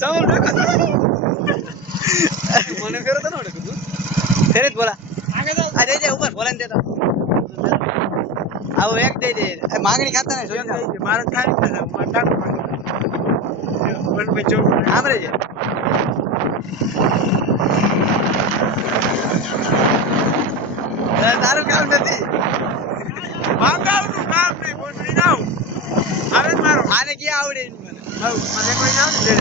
ચાવલ મને ફેરો તો નડે તું ફેરે જ બોલા આ દે ઉપર બોલાને દે તો આવો એક દે દે માંગણી ખાતા ને મારે ખાઈ છે મારે ટાકો પણ બચો આમરે છે તારું કામ નથી માંગાવનું કામ નહીં બોલી નાવ આવે મારો આને કે આવડે મને કોઈ ના આવડે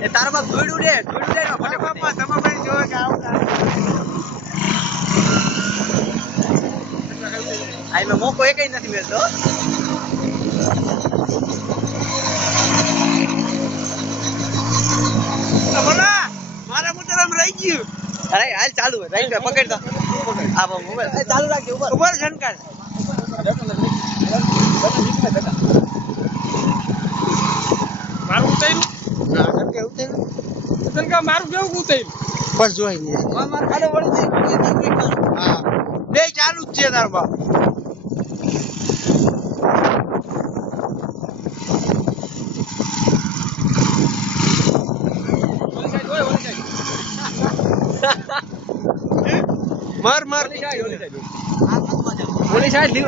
એ તારા બાપ ધોડું દે બાપા તમે ભાઈ જો કે આવતા આઈ મે મોકો એકઈ નથી મેલતો બોલા મારા મોટરમ રહી ગયું અરે હાલ ચાલુ હે રાઈટ પકડ દો આ મોબાઈલ ચાલુ રાખજો ઉપર ઝનકાર મારું ઉતાર્યું ના કે ઉતાર્યું ઝનકા મારું કેવું ઉતાર્યું બસ જોઈ ને માર ખાડો વળી છે હા બે ચાલુ જ છે તાર બાપ मार मार बोली शायद दी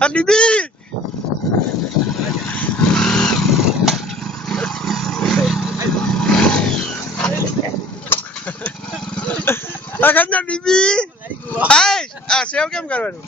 Adibi Akan na bibi. Ay, sewa keમ કરવાનું?